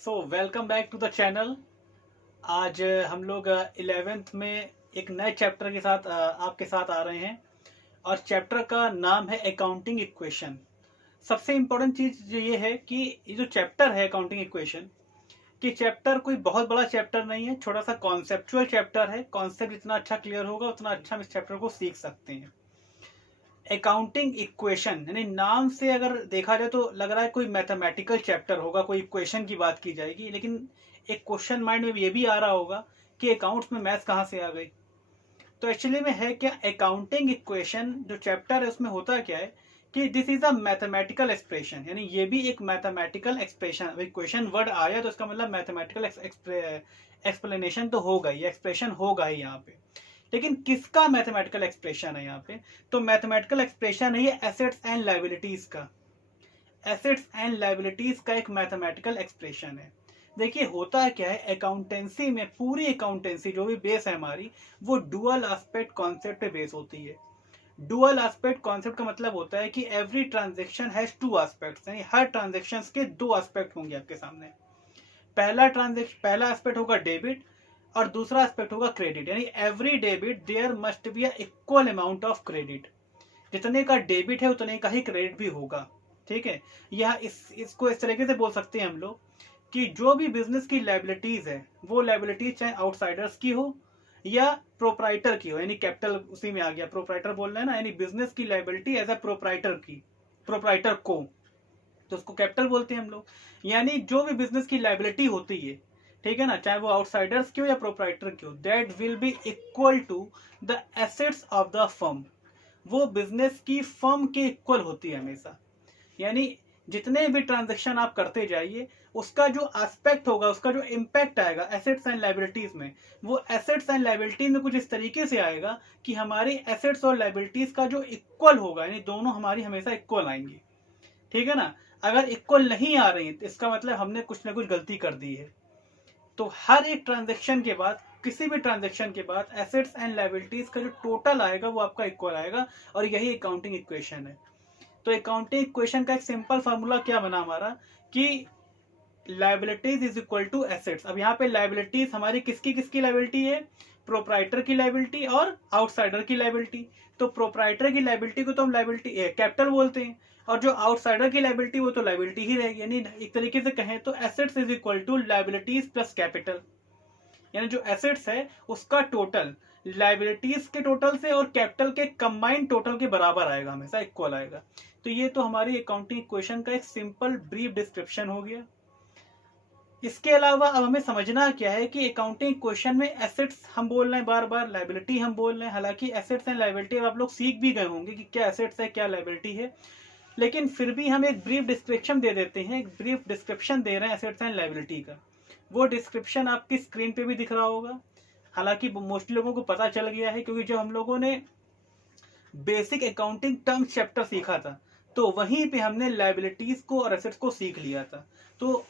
Welcome back to the channel. आज हम लोग 11th में एक नए चैप्टर के साथ आपके साथ आ रहे हैं और चैप्टर का नाम है अकाउंटिंग इक्वेशन। सबसे इम्पोर्टेंट चीज़ ये है कि ये जो चैप्टर है अकाउंटिंग इक्वेशन कि चैप्टर कोई बहुत बड़ा चैप्टर नहीं है, छोटा सा कॉन्सेप्चुअल चैप्टर है। कॉन्सेप्ट जितना अच्छा क्लियर होगा उतना अच्छा हम इस चैप्टर को सीख सकते हैं। अकाउंटिंग इक्वेशन यानी नाम से अगर देखा जाए तो लग रहा है कोई मैथमेटिकल चैप्टर होगा, कोई इक्वेशन की बात की जाएगी, लेकिन एक क्वेश्चन माइंड में ये भी आ रहा होगा कि अकाउंट्स में मैथ्स कहाँ से आ गई। तो एक्चुअली में है क्या, अकाउंटिंग इक्वेशन जो चैप्टर है उसमें होता क्या है कि this is a mathematical expression, यानी ये भी एक मैथमेटिकल एक्सप्रेशन। इक्वेशन वर्ड आया तो इसका मतलब मैथमेटिकल एक्सप्लेनेशन तो होगा ही, एक्सप्रेशन होगा ही यहाँ पे। लेकिन किसका मैथमेटिकल एक्सप्रेशन है यहाँ पे? तो मैथमेटिकल एक्सप्रेशन है ये एसेट्स एंड लायबिलिटीज का। एसेट्स एंड लायबिलिटीज का एक मैथमेटिकल एक्सप्रेशन है। देखिए होता है क्या है, अकाउंटेंसी में पूरी अकाउंटेंसी जो भी बेस है हमारी, वो डुअल एस्पेक्ट कॉन्सेप्ट पे बेस होती है। डुअल एस्पेक्ट कॉन्सेप्ट का मतलब होता है कि every transaction has two aspects, यानी हर ट्रांजेक्शन के दो एस्पेक्ट होंगे आपके सामने। पहला एस्पेक्ट होगा डेबिट और दूसरा एस्पेक्ट होगा क्रेडिट, यानी every debit there must be equal amount of credit. जितने का डेबिट है उतने का ही क्रेडिट भी होगा। ठीक है, यह इसको इस तरीके से बोल सकते हैं हम लोग कि जो भी बिजनेस की लायबिलिटीज है वो लायबिलिटीज चाहे आउटसाइडर्स की हो या प्रोपराइटर की हो, यानी कैपिटल उसी में आ गया, प्रोपराइटर बोल रहे हैं ना, यानी बिजनेस की लायबिलिटी एज ए प्रोपराइटर की, प्रोपराइटर को, तो उसको कैपिटल बोलते हैं हम लोग। यानी जो भी बिजनेस की लायबिलिटी होती है, ठीक है ना, चाहे वो आउटसाइडर्स की हो या प्रोपराइटर की हो, that will be equal to the assets of the firm. वो बिजनेस की फर्म के इक्वल होती है हमेशा। यानी जितने भी ट्रांजेक्शन आप करते जाइए उसका जो एस्पेक्ट होगा, उसका जो इम्पैक्ट आएगा एसेट्स एंड लायबिलिटीज में, वो एसेट्स एंड लायबिलिटीज में कुछ इस तरीके से आएगा कि हमारी एसेट्स और लायबिलिटीज का जो इक्वल होगा, यानी दोनों हमारी हमेशा इक्वल आएंगी। ठीक है ना, अगर इक्वल नहीं आ रही तो इसका मतलब हमने कुछ ना कुछ गलती कर दी है। तो हर एक ट्रांजेक्शन के बाद, किसी भी ट्रांजेक्शन के बाद एसेट्स एंड लायबिलिटीज का जो टोटल आएगा वो आपका इक्वल आएगा, और यही अकाउंटिंग इक्वेशन है। तो अकाउंटिंग इक्वेशन का एक सिंपल फार्मूला क्या बना हमारा कि liabilities is equal to assets. अब यहाँ पे लायबिलिटीज हमारी किसकी किसकी लायबिलिटी है? प्रोपराइटर की लायबिलिटी और आउटसाइडर की लायबिलिटी। तो प्रोपराइटर की लायबिलिटी को तो हम लायबिलिटी कैपिटल बोलते हैं, और जो आउटसाइडर की लायबिलिटी वो तो लायबिलिटी ही रहेगी। यानी एक तरीके से कहें तो assets is equal to liabilities plus capital, यानी जो एसेट्स है उसका टोटल लायबिलिटीज के टोटल से और कैपिटल के कंबाइंड टोटल के बराबर आएगा, हमेशा इक्वल आएगा। तो ये तो हमारी अकाउंटिंग इक्वेशन का एक सिंपल ब्रीफ डिस्क्रिप्शन हो गया। इसके अलावा अब हमें समझना क्या है कि अकाउंटिंग इक्वेशन में एसेट्स हम बोल रहे हैं बार बार, लायबिलिटी हम बोल रहे हैं। हालांकि एसेट्स एंड लायबिलिटी अब आप लोग सीख भी गए होंगे कि क्या एसेट्स है क्या लायबिलिटी है, लेकिन फिर भी हम एक ब्रीफ डिस्क्रिप्शन दे देते हैं, एक ब्रीफ डिस्क्रिप्शन दे रहे हैं एसेट्स एंड लायबिलिटी का। वो डिस्क्रिप्शन आपकी स्क्रीन पे भी दिख रहा होगा। हालांकि मोस्टली लोगों को पता चल गया है, क्योंकि जो हम लोगों ने बेसिक अकाउंटिंग टर्म चैप्टर सीखा था तो वहीं पे हमने लायबिलिटीज को और एसेट्स को सीख लिया था। तो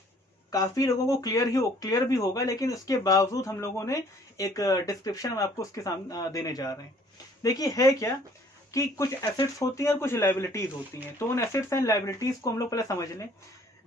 काफी लोगों को क्लियर भी होगा, लेकिन उसके बावजूद हम लोगों ने एक डिस्क्रिप्शन आपको उसके सामने देने जा रहे हैं। देखिए है क्या कि कुछ एसेट्स होती हैं और कुछ लायबिलिटीज होती हैं। तो उन एसेट्स एंड लायबिलिटीज को हम लोग पहले समझ लें।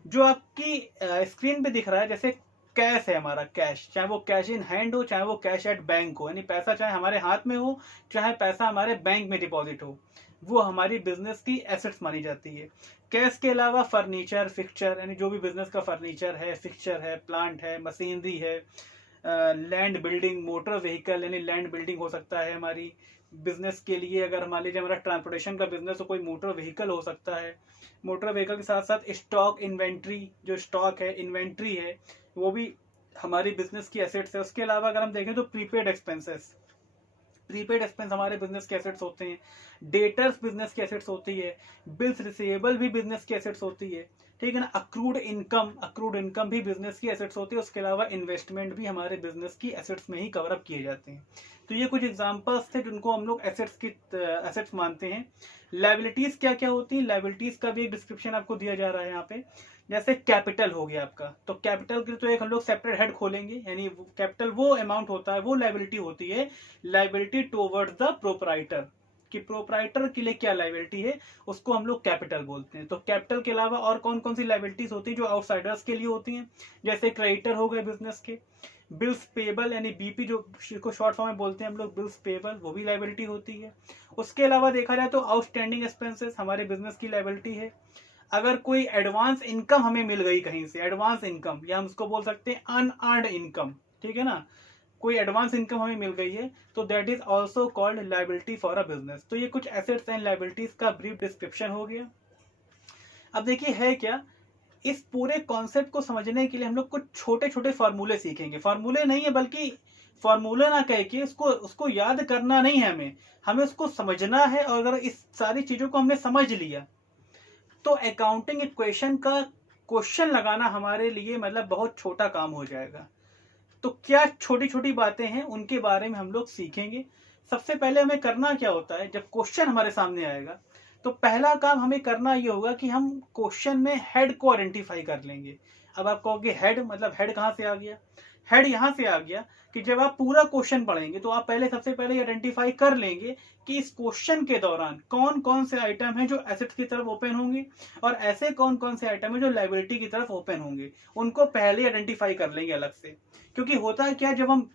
जो आपकी स्क्रीन पे दिख रहा है, जैसे कैश है हमारा, कैश, चाहे वो कैश इन हैंड हो चाहे वो कैश एट बैंक हो, यानी पैसा चाहे हमारे हाथ में हो चाहे पैसा हमारे बैंक में डिपॉजिट हो, वो हमारी बिजनेस की एसेट्स मानी जाती है। कैश के अलावा फर्नीचर फिक्चर, यानी जो भी बिजनेस का फर्नीचर है, फिक्चर है, प्लांट है, मशीनरी है, लैंड बिल्डिंग, मोटर व्हीकल, यानी लैंड बिल्डिंग हो सकता है हमारी बिजनेस के लिए। अगर मान लीजिए हमारा ट्रांसपोर्टेशन का बिजनेस हो, कोई मोटर व्हीकल हो सकता है। मोटर व्हीकल के साथ साथ स्टॉक इन्वेंट्री, जो स्टॉक है, इन्वेंट्री है, वो भी हमारी बिजनेस की एसेट्स है। उसके अलावा अगर हम देखें तो प्रीपेड एक्सपेंसेस, प्रीपेड एक्सपेंस हमारे बिजनेस के एसेट्स होते हैं। डेटर्स बिजनेस की एसेट्स होती है। बिल्स रिसीवेबल भी बिजनेस की एसेट्स होती है। ठीक है ना, अक्रूड इनकम भी बिजनेस की एसेट्स होती है। उसके अलावा इन्वेस्टमेंट भी हमारे बिजनेस की एसेट्स में ही कवर अप किए जाते हैं। तो ये कुछ एग्जांपल्स थे जिनको हम लोग एसेट्स मानते हैं। लायबिलिटीज क्या क्या होती है, लायबिलिटीज का भी एक डिस्क्रिप्शन आपको दिया जा रहा है यहाँ पे। जैसे कैपिटल हो गया आपका, तो कैपिटल के तो एक हम लोग सेपरेट हेड खोलेंगे, यानी कैपिटल वो अमाउंट होता है, वो लायबिलिटी होती है, लायबिलिटी टुवर्ड्स द प्रोपराइटर, कि प्रोप्राइटर के लिए क्या लायबिलिटी है, उसको हम लोग कैपिटल बोलते हैं। तो कैपिटल के अलावा और कौन कौन सी लायबिलिटीज होती हैं जो आउटसाइडर्स के लिए होती हैं, जैसे क्रेडिटर हो गए बिजनेस के, बिल्स पेबल यानी बीपी जो शॉर्ट फॉर्म में बोलते हैं हम लोग, बिल्स पेबल, वो भी लायबिलिटी होती है। उसके अलावा देखा जाए तो आउटस्टैंडिंग एक्सपेंसेस हमारे बिजनेस की लायबिलिटी है। अगर कोई एडवांस इनकम हमें मिल गई कहीं से, एडवांस इनकम, या हम उसको बोल सकते हैं अनअर्न्ड इनकम, ठीक है ना, कोई एडवांस इनकम हमें मिल गई है, तो that is also called liability for a business. तो ये कुछ एसेट्स एंड लायबिलिटीज का ब्रीफ डिस्क्रिप्शन हो गया। अब देखिए है क्या, इस पूरे कॉन्सेप्ट को समझने के लिए हम लोग कुछ छोटे छोटे फॉर्मूले सीखेंगे। फॉर्मूले नहीं है, बल्कि फॉर्मूले ना कह के उसको याद करना नहीं है, हमें उसको समझना है। और अगर इस सारी चीजों को हमने समझ लिया तो अकाउंटिंग इक्वेशन का क्वेश्चन लगाना हमारे लिए मतलब बहुत छोटा काम हो जाएगा। तो क्या छोटी छोटी बातें हैं उनके बारे में हम लोग सीखेंगे। सबसे पहले हमें करना क्या होता है, जब क्वेश्चन हमारे सामने आएगा तो पहला काम हमें करना ये होगा कि हम क्वेश्चन में हेड को आइडेंटिफाई कर लेंगे। अब आप कहोगे हेड मतलब हेड कहाँ से आ गया, हेड यहाँ से आ गया कि जब आप पूरा क्वेश्चन पढ़ेंगे तो आप सबसे पहले आइडेंटिफाई कर लेंगे कि इस क्वेश्चन के दौरान कौन कौन से आइटम हैं जो एसेट्स की तरफ ओपन होंगे और ऐसे कौन कौन से आइटम हैं जो लायबिलिटी की तरफ ओपन होंगे, उनको पहले आइडेंटिफाई कर लेंगे अलग से। क्योंकि होता है क्या, जब हम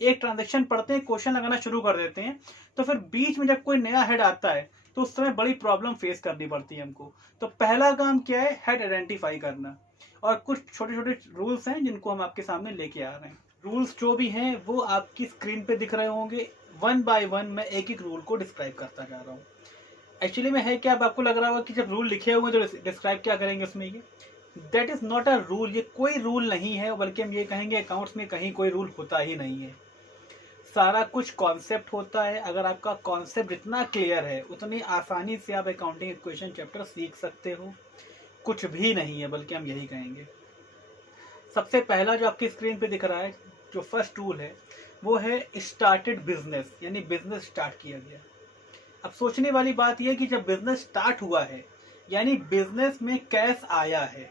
एक ट्रांजेक्शन पढ़ते हैं, क्वेश्चन लगाना शुरू कर देते हैं, तो फिर बीच में जब कोई नया हेड आता है तो उस समय बड़ी प्रॉब्लम फेस करनी पड़ती है हमको। तो पहला काम क्या है, हेड आइडेंटिफाई करना। और कुछ छोटे छोटे रूल्स हैं जिनको हम आपके सामने लेके आ रहे हैं। रूल्स जो भी हैं वो आपकी स्क्रीन पे दिख रहे होंगे। वन बाय वन मैं एक एक रूल को डिस्क्राइब करता जा रहा हूँ। एक्चुअली में है क्या, अब आपको लग रहा होगा कि जब रूल लिखे हुए हैं तो डिस्क्राइब क्या करेंगे उसमें, ये that is not a rule. ये कोई रूल नहीं है, बल्कि हम ये कहेंगे अकाउंट्स में कहीं कोई रूल होता ही नहीं है। सारा कुछ कॉन्सेप्ट होता है। अगर आपका कॉन्सेप्ट जितना क्लियर है उतनी आसानी से आप अकाउंटिंग इक्वेशन चैप्टर सीख सकते हो। कुछ भी नहीं है, बल्कि हम यही कहेंगे। सबसे पहला जो आपकी स्क्रीन पे दिख रहा है, जो फर्स्ट रूल है, वो है स्टार्टेड बिजनेस, यानी बिजनेस स्टार्ट किया गया। अब सोचने वाली बात यह कि जब बिजनेस स्टार्ट हुआ है यानी बिजनेस में कैश आया है,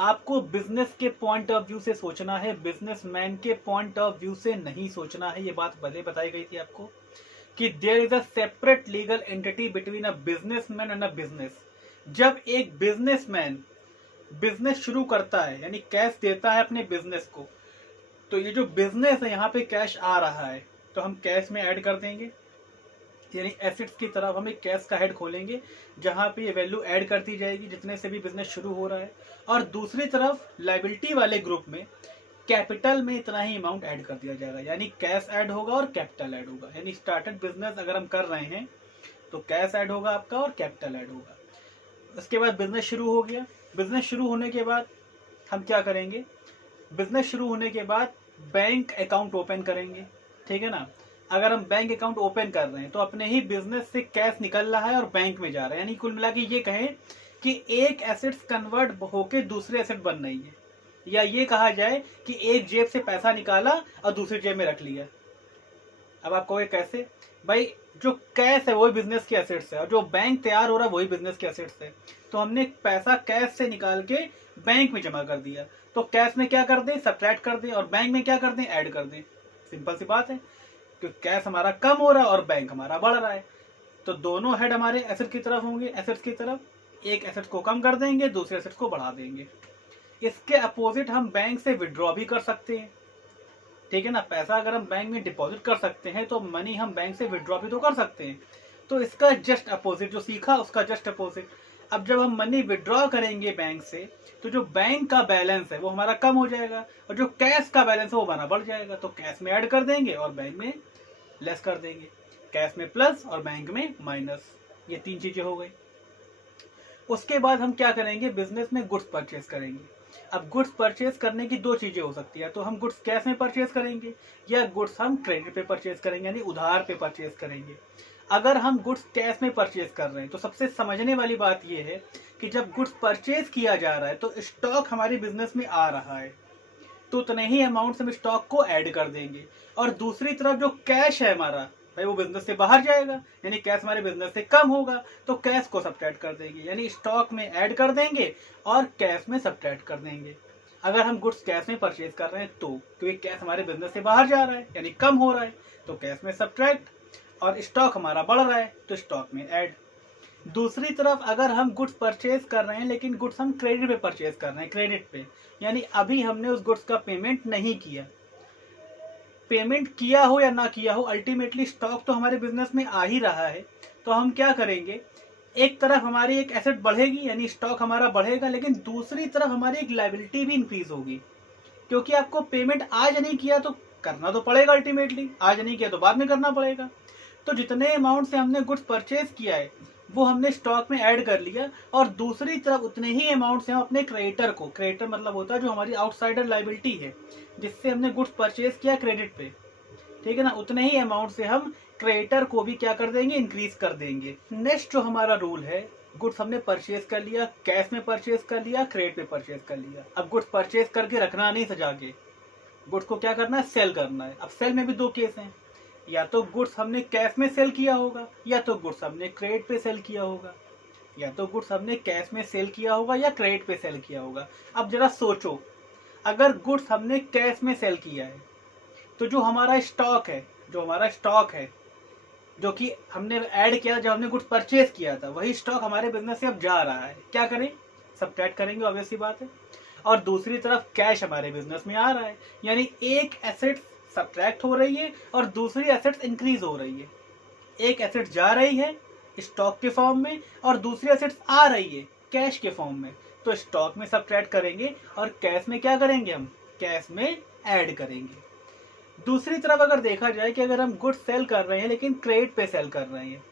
आपको बिजनेस के पॉइंट ऑफ व्यू से सोचना है, बिजनेसमैन के पॉइंट ऑफ व्यू से नहीं सोचना है। ये बात पहले बताई गई थी आपको कि there is a separate legal entity between a businessman and a business. जब एक बिजनेसमैन बिजनेस शुरू करता है यानी कैश देता है अपने बिजनेस को, तो ये जो बिजनेस है यहाँ पे कैश आ रहा है तो हम कैश में ऐड कर देंगे, यानी एसेट्स की तरफ हम एक कैश का हेड खोलेंगे जहां पे ये वैल्यू ऐड करती जाएगी जितने से भी बिजनेस शुरू हो रहा है। और दूसरी तरफ लायबिलिटी वाले ग्रुप में कैपिटल में इतना ही अमाउंट ऐड कर दिया जाएगा, यानी कैश ऐड होगा और कैपिटल ऐड होगा। यानी स्टार्टेड बिजनेस अगर हम कर रहे हैं तो कैश ऐड होगा आपका और कैपिटल ऐड होगा। उसके बाद बिजनेस शुरू हो गया। बिजनेस शुरू होने के बाद हम क्या करेंगे, बिजनेस शुरू होने के बाद बैंक अकाउंट ओपन करेंगे, ठीक है ना। अगर हम बैंक अकाउंट ओपन कर रहे हैं तो अपने ही बिजनेस से कैश निकल रहा है और बैंक में जा रहा है, यानी कुल मिला के ये कहें कि एक एसेट्स कन्वर्ट होके दूसरे एसेट बन रही है, या ये कहा जाए कि एक जेब से पैसा निकाला और दूसरी जेब में रख लिया। अब आप कहोगे कैसे, भाई जो कैश है वही बिजनेस के एसेट्स है और जो बैंक तैयार हो रहा है वही बिजनेस के एसेट्स है। तो हमने पैसा कैश से निकाल के बैंक में जमा कर दिया, तो कैश में क्या कर दें, सब्ट्रैक्ट कर दें, और बैंक में क्या कर दें, ऐड कर दें। सिंपल सी बात है, क्योंकि कैश हमारा कम हो रहा है और बैंक हमारा बढ़ रहा है, तो दोनों हेड हमारे एसेट की तरफ होंगे। एसेट्स की तरफ एक एसेट को कम कर देंगे, दूसरे एसेट को बढ़ा देंगे। इसके अपोजिट हम बैंक से विड्रॉ भी कर सकते हैं, ठीक है ना। पैसा अगर हम बैंक में डिपॉजिट कर सकते हैं तो मनी हम बैंक से विड्रॉ भी तो कर सकते हैं। तो इसका जस्ट अपोजिट जो सीखा उसका जस्ट अपोजिट। अब जब हम मनी विड्रॉ करेंगे बैंक से तो जो बैंक का बैलेंस है वो हमारा कम हो जाएगा और जो कैश का बैलेंस है वो हमारा बढ़ जाएगा। तो कैश में ऐड कर देंगे और बैंक में लेस कर देंगे, कैश में प्लस और बैंक में माइनस। ये तीन चीजें हो गई। उसके बाद हम क्या करेंगे, बिजनेस में गुड्स परचेज करेंगे। अब गुड्स परचेज करने की दो चीजें हो सकती है, तो हम गुड्स कैश में परचेज करेंगे या गुड्स हम क्रेडिट पे परचेज करेंगे, यानी उधार पे परचेज करेंगे। अगर हम गुड्स कैश में परचेज कर रहे हैं तो सबसे समझने वाली बात यह है कि जब गुड्स परचेज किया जा रहा है तो स्टॉक हमारे बिजनेस में आ रहा है, तो उतने ही अमाउंट से हम स्टॉक को ऐड कर देंगे। और दूसरी तरफ जो कैश है हमारा, भाई वो बिजनेस से बाहर जाएगा, यानी कैश हमारे बिजनेस से कम होगा, तो कैश को सब्ट्रैक्ट कर देंगे, यानी स्टॉक में ऐड कर देंगे और कैश में सब्ट्रैक्ट कर देंगे। अगर हम गुड्स कैश में परचेज कर रहे हैं तो क्योंकि कैश हमारे बिजनेस से बाहर जा रहा है यानी कम हो रहा है, तो कैश में सब्ट्रैक्ट, और स्टॉक हमारा बढ़ रहा है तो स्टॉक में ऐड। दूसरी तरफ अगर हम गुड्स परचेज कर रहे हैं लेकिन गुड्स हम क्रेडिट पे परचेज कर रहे हैं, क्रेडिट पे, यानी अभी हमने उस गुड्स का पेमेंट नहीं किया, पेमेंट किया हो या ना किया हो, अल्टीमेटली स्टॉक तो हमारे बिजनेस में आ ही रहा है। तो हम क्या करेंगे, एक तरफ हमारी एक एसेट बढ़ेगी यानी स्टॉक हमारा बढ़ेगा, लेकिन दूसरी तरफ हमारी एक लायबिलिटी भी इंक्रीज होगी, क्योंकि आपको पेमेंट आज नहीं किया तो करना तो पड़ेगा, अल्टीमेटली आज नहीं किया तो बाद में करना पड़ेगा। तो जितने अमाउंट से हमने गुड्स परचेज किया है वो हमने स्टॉक में ऐड कर लिया, और दूसरी तरफ उतने ही अमाउंट से हम अपने क्रेडिटर को, क्रेडिटर मतलब होता है जो हमारी आउटसाइडर लायबिलिटी है जिससे हमने गुड्स परचेज किया क्रेडिट पे, ठीक है ना, उतने ही अमाउंट से हम क्रेडिटर को भी क्या कर देंगे, इंक्रीज कर देंगे। नेक्स्ट जो हमारा रूल है, गुड्स हमने परचेज कर लिया, कैश में परचेज कर लिया, क्रेडिट पे परचेज कर लिया। अब गुड्स परचेज करके रखना नहीं सजा के, गुड्स को क्या करना है, सेल करना है। अब सेल में भी दो केस हैं, या तो गुड्स हमने कैश में सेल किया होगा, या तो गुड्स हमने क्रेडिट पे सेल किया होगा, या तो गुड्स हमने कैश में सेल किया होगा या क्रेडिट पे सेल किया होगा। अब जरा सोचो, अगर गुड्स हमने कैश में सेल किया है तो जो हमारा स्टॉक है, जो कि हमने ऐड किया जब हमने गुड्स परचेज किया था, वही स्टॉक हमारे बिजनेस से अब जा रहा है, क्या करें, सब्ट्रैक्ट करेंगे, ऑब्वियस सी बात है। और दूसरी तरफ कैश हमारे बिजनेस में आ रहा है, यानी एक एसेट सब्ट्रैक्ट हो रही है और दूसरी एसेट इंक्रीज हो रही है। एक एसेट जा रही है स्टॉक के फॉर्म में और दूसरी एसेट आ रही है कैश के फॉर्म में, तो स्टॉक में सब्ट्रैक्ट करेंगे और कैश में क्या करेंगे, हम कैश में ऐड करेंगे। दूसरी तरफ अगर देखा जाए कि अगर हम गुड्स सेल कर रहे हैं लेकिन क्रेडिट पे सेल कर रहे हैं,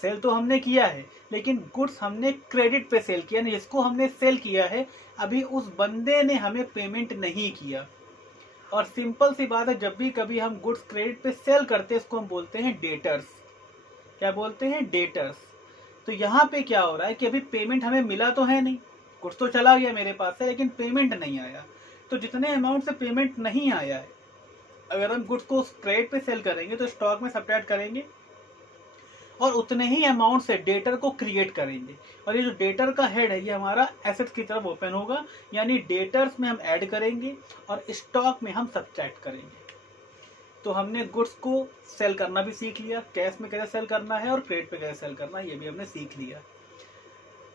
सेल तो हमने किया है लेकिन गुड्स हमने क्रेडिट पे सेल किया, जिसको हमने सेल किया है अभी उस बंदे ने हमें पेमेंट नहीं किया। और सिंपल सी बात है, जब भी कभी हम गुड्स क्रेडिट पे सेल करते हैं इसको हम बोलते हैं डेटर्स। क्या बोलते हैं, डेटर्स। तो यहाँ पे क्या हो रहा है कि अभी पेमेंट हमें मिला तो है नहीं, गुड्स तो चला गया मेरे पास से लेकिन पेमेंट नहीं आया। तो जितने अमाउंट से पेमेंट नहीं आया है, अगर हम गुड्स को क्रेडिट पे सेल करेंगे तो स्टॉक में सब्ट्रैक्ट करेंगे और उतने ही अमाउंट से डेटर को क्रिएट करेंगे, और ये जो डेटर का हेड है ये हमारा एसेट्स की तरफ ओपन होगा, यानी डेटर्स में हम ऐड करेंगे और स्टॉक में हम सब्ट्रैक्ट करेंगे। तो हमने गुड्स को सेल करना भी सीख लिया, कैश में कैसे सेल करना है और क्रेडिट पे कैसे सेल करना है ये भी हमने सीख लिया,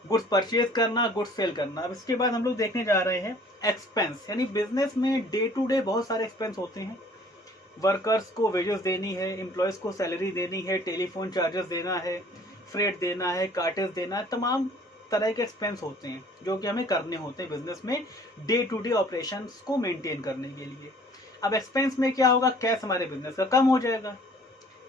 गुड्स परचेज करना, गुड्स सेल करना। अब इसके बाद हम लोग देखने जा रहे हैं एक्सपेंस, यानी बिजनेस में डे टू डे बहुत सारे एक्सपेंस होते हैं। वर्कर्स को वेजेस देनी है, एम्प्लॉयज़ को सैलरी देनी है, टेलीफोन चार्जेस देना है, फ्रेट देना है, कार्टेज देना है, तमाम तरह के एक्सपेंस होते हैं जो कि हमें करने होते हैं बिजनेस में डे टू डे ऑपरेशंस को मेंटेन करने के लिए। अब एक्सपेंस में क्या होगा, कैश हमारे बिजनेस का कम हो जाएगा।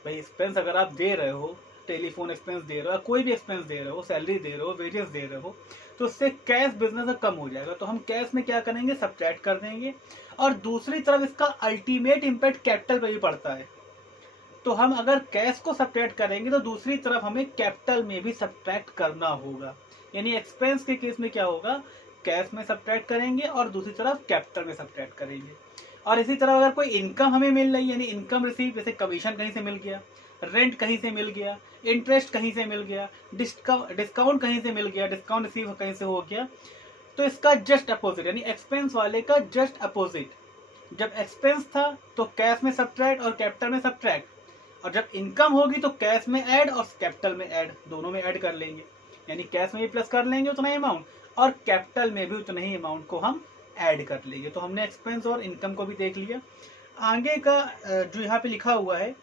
भाई एक्सपेंस अगर आप दे रहे हो, टेलीफोन एक्सपेंस दे रहे हो, कोई भी एक्सपेंस दे रहे हो, सैलरी दे रहे हो, वेजेस दे रहे हो, तो उससे कैश बिजनेस का कम हो जाएगा। तो हम कैश में क्या करेंगे, सब्ट्रैक्ट कर देंगे। और दूसरी तरफ इसका अल्टीमेट इम्पैक्ट कैपिटल पे भी पड़ता है, तो हम अगर कैश को सब्ट्रैक्ट करेंगे तो दूसरी तरफ हमें कैपिटल में भी सब्ट्रैक्ट करना होगा। यानी एक्सपेंस के केस में क्या होगा, कैश में सब्ट्रैक्ट करेंगे और दूसरी तरफ कैपिटल में सब्ट्रैक्ट करेंगे। और इसी तरह अगर कोई इनकम हमें मिल रही है, यानी इनकम रिसीव, जैसे कमीशन कहीं से मिल गया, रेंट कहीं से मिल गया, इंटरेस्ट कहीं से मिल गया, डिस्काउंट कहीं से मिल गया, डिस्काउंट रिसीव कहीं से हो गया, तो इसका जस्ट अपोजिट, यानी एक्सपेंस वाले का जस्ट अपोजिट, जब एक्सपेंस था तो कैश में सब्ट्रैक्ट और कैपिटल में सब्ट्रैक्ट, और जब इनकम होगी तो कैश में ऐड और कैपिटल में ऐड, दोनों में ऐड कर लेंगे। यानी कैश में भी प्लस कर लेंगे उतना ही अमाउंट और कैपिटल में भी उतना ही अमाउंट को हम ऐड कर लेंगे। तो हमने एक्सपेंस और इनकम को भी देख लिया। आगे का जो यहाँ पे लिखा हुआ है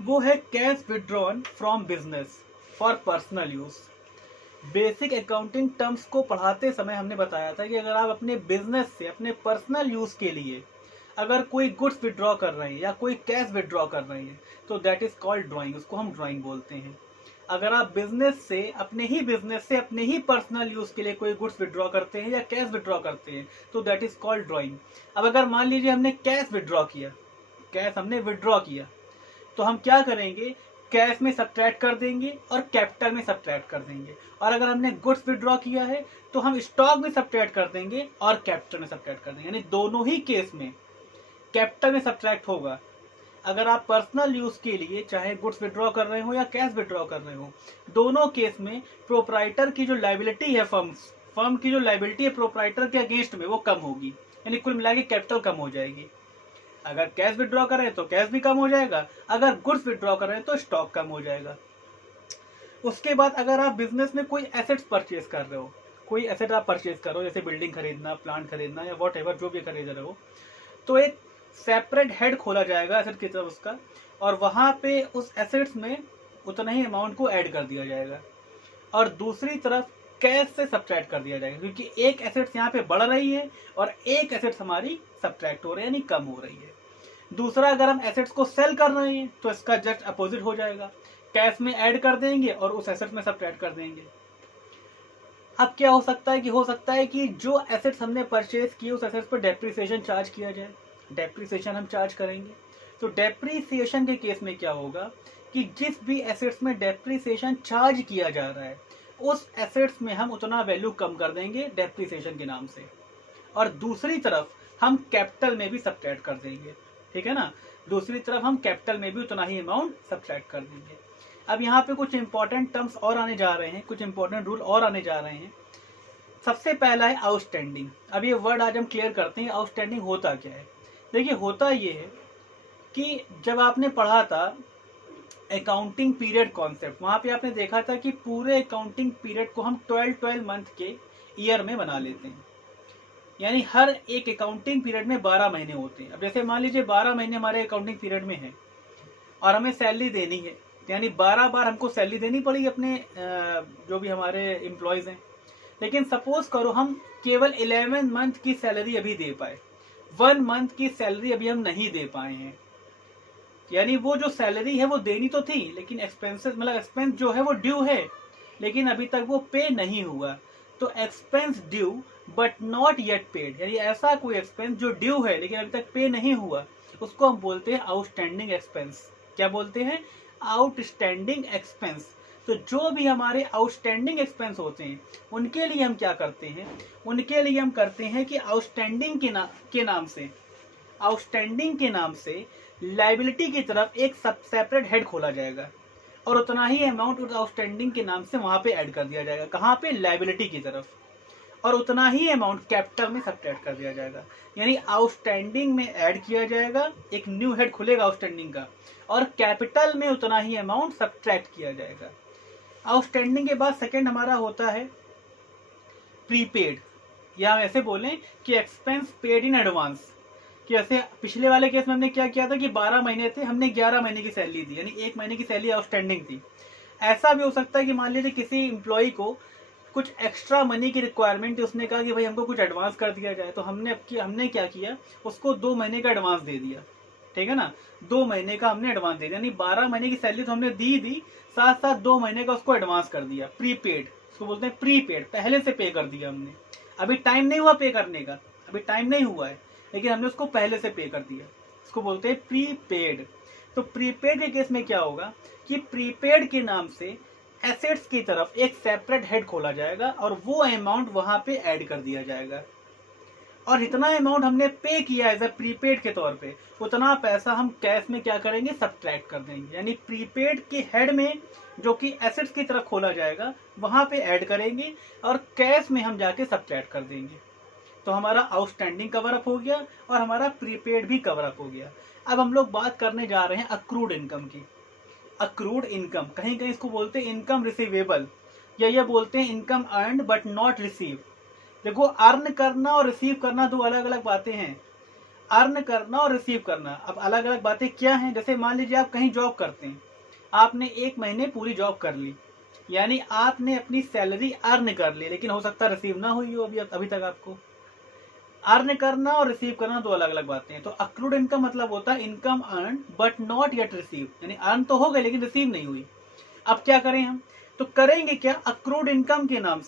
वो है cash withdrawn from business for personal use. Basic accounting terms को पढ़ाते समय हमने बताया था कि अगर आप अपने बिजनेस से अपने पर्सनल यूज के लिए अगर कोई गुड्स विड्रॉ कर रहे हैं या कोई कैश विड्रॉ कर रहे हैं तो दैट इज कॉल्ड ड्राइंग, उसको हम ड्राइंग बोलते हैं। अगर आप बिजनेस से अपने ही पर्सनल यूज के लिए कोई गुड्स विड्रॉ करते हैं या कैश विड्रॉ करते हैं तो दैट इज कॉल्ड ड्राइंग। अब अगर मान लीजिए हमने कैश विड्रॉ किया, कैश हमने विड्रॉ किया, तो हम क्या करेंगे, कैश में सब्ट्रैक्ट कर देंगे और कैपिटल में सब्ट्रैक्ट कर देंगे। और अगर हमने गुड्स विड्रॉ किया है तो हम स्टॉक में सब्ट्रैक्ट कर देंगे और कैपिटल में सब्ट्रैक्ट कर देंगे। यानी दोनों ही केस में कैपिटल में सब्ट्रैक्ट होगा। अगर आप पर्सनल यूज के लिए चाहे गुड्स विड्रॉ कर रहे हो या कैश विड्रॉ कर रहे हो, दोनों केस में प्रोप्राइटर की जो लायबिलिटी है, फर्म की जो लायबिलिटी है प्रोप्राइटर के अगेंस्ट में वो कम होगी, यानी कुल मिला के कैपिटल कम हो जाएगी। अगर कैश विड्रॉ करें तो कैश भी कम हो जाएगा, अगर गुड्स विड्रॉ करें तो स्टॉक कम हो जाएगा। उसके बाद अगर आप बिजनेस में कोई एसेट्स परचेज कर रहे हो, कोई एसेट आप परचेज कर रहे हो, जैसे बिल्डिंग खरीदना, प्लांट खरीदना या वॉट एवर जो भी खरीद रहे हो, तो एक सेपरेट हेड खोला जाएगा एसेट की तरफ उसका, और वहां पे उस एसेट्स में उतना ही अमाउंट को ऐड कर दिया जाएगा, और दूसरी तरफ कैश से सब्ट्रैक्ट कर दिया जाएगा, क्योंकि एक एसेट्स यहाँ पे बढ़ रही है और एक एसेट्स हमारी सब्ट्रैक्ट हो रही है, यानी कम हो रही है। दूसरा, अगर हम एसेट्स को सेल कर रहे हैं तो इसका जस्ट अपोजिट हो जाएगा, कैश में ऐड कर देंगे और उस एसेट में सब्ट्रैक्ट कर देंगे। अब क्या हो सकता है कि जो एसेट्स हमने परचेज किए उस एसेट्स पर डेप्रिसिएशन चार्ज किया जाए, डेप्रिसिएशन हम चार्ज करेंगे। तो डेप्रिसिएशन के केस में क्या होगा कि जिस भी एसेट्स में डेप्रिसिएशन चार्ज किया जा रहा है उस एसेट्स में हम उतना वैल्यू कम कर देंगे डेप्रिसिएशन के नाम से, और दूसरी तरफ हम कैपिटल में भी सब्ट्रैक्ट कर देंगे, ठीक है ना। दूसरी तरफ हम कैपिटल में भी उतना ही अमाउंट सब्ट्रैक्ट कर देंगे। अब यहाँ पे कुछ इंपॉर्टेंट टर्म्स और आने जा रहे हैं, कुछ इंपॉर्टेंट रूल और आने जा रहे हैं। सबसे पहला है आउटस्टैंडिंग। अब ये वर्ड आज हम क्लियर करते हैं, आउटस्टैंडिंग होता क्या है। देखिए, होता ये है कि जब आपने पढ़ा था अकाउंटिंग पीरियड कॉन्सेप्ट, वहां पे आपने देखा था कि पूरे अकाउंटिंग पीरियड को हम 12 मंथ के ईयर में बना लेते हैं, यानी हर एक अकाउंटिंग पीरियड में 12 महीने होते हैं। अब जैसे मान लीजिए 12 महीने हमारे अकाउंटिंग पीरियड में है और हमें सैलरी देनी है, यानी 12 बार हमको सैलरी देनी पड़ेगी अपने जो भी हमारे एम्प्लॉयज हैं। लेकिन सपोज करो हम केवल 11 मंथ की सैलरी अभी दे पाए, 1 मंथ की सैलरी अभी हम नहीं दे पाए हैं, यानी वो जो सैलरी है वो देनी तो थी लेकिन एक्सपेंसेस मतलब एक्सपेंस जो है वो ड्यू है लेकिन अभी तक वो पे नहीं हुआ। तो expense due but not yet paid, यानी ऐसा कोई एक्सपेंस जो ड्यू है लेकिन अभी तक पे नहीं हुआ, उसको हम बोलते हैं आउटस्टैंडिंग एक्सपेंस। क्या बोलते हैं? Outstanding expense. तो जो भी हमारे आउटस्टैंडिंग एक्सपेंस होते हैं उनके लिए हम क्या करते हैं, उनके लिए हम करते हैं कि आउटस्टैंडिंग के नाम से लाइबिलिटी की तरफ एक सब सेपरेट हेड खोला जाएगा और उतना ही अमाउंट उस आउटस्टैंडिंग के नाम से वहां पे ऐड कर दिया जाएगा। कहाँ पे? लाइबिलिटी की तरफ। और उतना ही अमाउंट कैपिटल में सब्ट्रैक्ट कर दिया जाएगा, यानी आउटस्टैंडिंग में ऐड किया जाएगा, एक न्यू हेड खुलेगा आउटस्टैंडिंग का, और कैपिटल में उतना ही अमाउंट सब्ट्रैक्ट किया जाएगा। आउटस्टैंडिंग के बाद सेकंड हमारा होता है प्रीपेड, या हम ऐसे बोलें कि एक्सपेंस पेड इन एडवांस। कि जैसे पिछले वाले केस में हमने क्या किया था कि 12 महीने थे, हमने 11 महीने की सैलरी दी, यानी 1 महीने की सैलरी आउटस्टैंडिंग थी। ऐसा भी हो सकता है कि मान लीजिए किसी एम्प्लॉय को कुछ एक्स्ट्रा मनी की रिक्वायरमेंट थी, उसने कहा कि भाई हमको कुछ एडवांस कर दिया जाए, तो हमने क्या किया, उसको 2 महीने का एडवांस दे दिया, ठीक है ना। 2 महीने का हमने एडवांस दे दिया, यानी 12 महीने की सैलरी तो हमने दी, साथ साथ 2 महीने का उसको एडवांस कर दिया, प्रीपेड। उसको बोलते हैं प्रीपेड, पहले से पे कर दिया हमने। अभी टाइम नहीं हुआ पे करने का, अभी टाइम नहीं हुआ है लेकिन हमने उसको पहले से पे कर दिया, इसको बोलते हैं प्रीपेड। तो प्रीपेड के केस में क्या होगा कि प्रीपेड के नाम से एसेट्स की तरफ एक सेपरेट हेड खोला जाएगा और वो अमाउंट वहां पे ऐड कर दिया जाएगा, और इतना अमाउंट हमने पे किया एज ए प्रीपेड के तौर पे, उतना पैसा हम कैश में क्या करेंगे, सब्ट्रैक्ट कर देंगे। यानी प्रीपेड के हेड में जो कि एसेट्स की तरफ खोला जाएगा वहां पे ऐड करेंगे और कैश में हम जाके सब्ट्रैक्ट कर देंगे। तो हमारा आउटस्टैंडिंग कवर अप हो गया और हमारा प्रीपेड भी कवर अप हो गया। अब हम लोग बात करने जा रहे हैं अक्रूड इनकम की। अक्रूड इनकम, कहीं कहीं इसको बोलते हैं इनकम रिसीवेबल, या ये बोलते हैं income earned but not receive. देखो, अर्न करना और रिसीव करना दो अलग अलग बातें हैं। अर्न करना और रिसीव करना अब अलग अलग बातें क्या हैं। जैसे मान लीजिए आप कहीं जॉब करते हैं, आपने 1 महीने पूरी जॉब कर ली, यानी आपने अपनी सैलरी अर्न कर ली, लेकिन हो सकता है रिसीव ना हुई हो अभी तक आपको। अर्न करना और रिसीव करना दो अलग अलग बातें हैं। तो अक्रूड इनकम मतलब होता है income earn but not yet receive, यानी अर्न तो हो गए लेकिन रिसीव नहीं हुई। अब क्या करें हम, तो करेंगे क्या, अक्रूड इनकम के नाम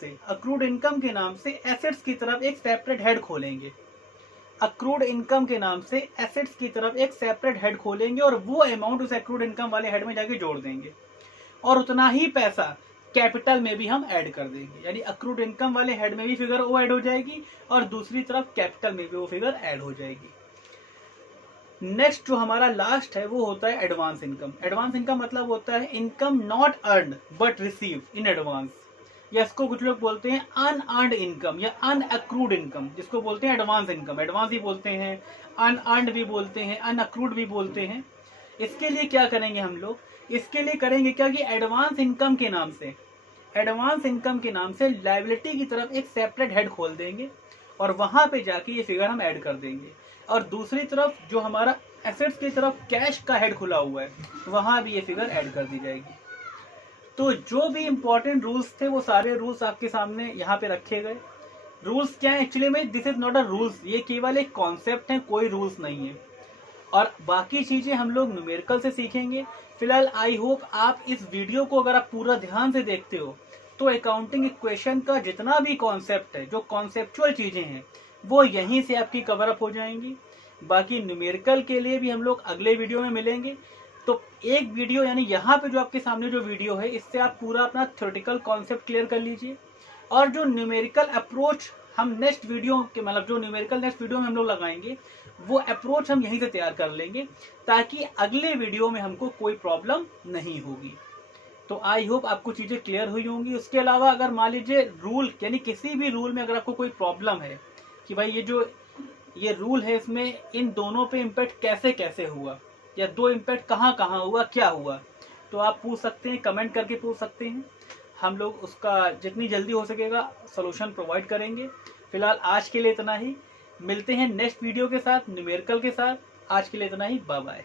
से एसेट्स की तरफ एक सेपरेट हेड खोलेंगे। अक्रूड इनकम के नाम से एसेट्स की तरफ एक सेपरेट हेड खोलेंगे और वो अमाउंट उस अक्रूड इनकम वाले हेड में जाके जोड़ देंगे, और उतना ही पैसा कैपिटल में भी हम ऐड कर देंगे। यानी अक्रूड इनकम वाले हेड में भी फिगर वो ऐड हो जाएगी और दूसरी तरफ कैपिटल में भी वो फिगर ऐड हो जाएगी। नेक्स्ट जो हमारा लास्ट है वो होता है एडवांस इनकम। एडवांस इनकम मतलब होता है income not earned but receive in advance. या इसको कुछ लोग बोलते हैं अनअर्न्ड इनकम या अनअक्रूड इनकम, जिसको बोलते हैं एडवांस इनकम। एडवांस भी बोलते हैं, अनअर्न्ड भी बोलते हैं, अनअक्रूड भी बोलते हैं। इसके लिए क्या करेंगे हम लोग, इसके लिए करेंगे क्या कि एडवांस इनकम के नाम से, एडवांस इनकम के नाम से लायबिलिटी की तरफ एक सेपरेट हेड खोल देंगे और वहां पे जाके ये फिगर हम ऐड कर देंगे। और दूसरी तरफ जो हमारा एसेट्स की तरफ कैश का हेड खुला हुआ है, वहां भी ये फिगर ऐड कर दी जाएगी। तो जो भी इंपॉर्टेंट रूल्स थे वो सारे रूल्स आपके सामने यहाँ पे रखे गए। रूल्स क्या है एक्चुअली में, this is not a rules, ये केवल एक कॉन्सेप्ट है, कोई रूल्स नहीं है। और बाकी चीजें हम लोग न्यूमेरिकल से सीखेंगे। फिलहाल आई होप आप इस वीडियो को अगर आप पूरा ध्यान से देखते हो तो अकाउंटिंग इक्वेशन का जितना भी कॉन्सेप्ट है, जो कॉन्सेप्चुअल चीजें हैं, वो यहीं से आपकी कवर अप हो जाएंगी। बाकी न्यूमेरिकल के लिए भी हम लोग अगले वीडियो में मिलेंगे। तो एक वीडियो यानी यहाँ पे जो आपके सामने जो वीडियो है, इससे आप पूरा अपना थ्योरेटिकल कॉन्सेप्ट क्लियर कर लीजिए। और जो न्यूमेरिकल अप्रोच हम नेक्स्ट वीडियो के, मतलब जो न्यूमेरिकल नेक्स्ट वीडियो में हम लोग लगाएंगे, वो अप्रोच हम यहीं से तैयार कर लेंगे ताकि अगले वीडियो में हमको कोई प्रॉब्लम नहीं होगी। तो आई होप आपको चीजें क्लियर हुई होंगी। उसके अलावा अगर मान लीजिए रूल, यानी किसी भी रूल में अगर आपको कोई प्रॉब्लम है कि भाई ये रूल है, इसमें इन दोनों पे इम्पैक्ट कैसे कैसे हुआ, या दो इम्पैक्ट कहाँ कहाँ हुआ, क्या हुआ, तो आप पूछ सकते हैं, कमेंट करके पूछ सकते हैं। हम लोग उसका जितनी जल्दी हो सकेगा सोल्यूशन प्रोवाइड करेंगे। फिलहाल आज के लिए इतना ही, मिलते हैं नेक्स्ट वीडियो के साथ, न्यूमेरिकल के साथ। आज के लिए इतना ही, बाय बाय।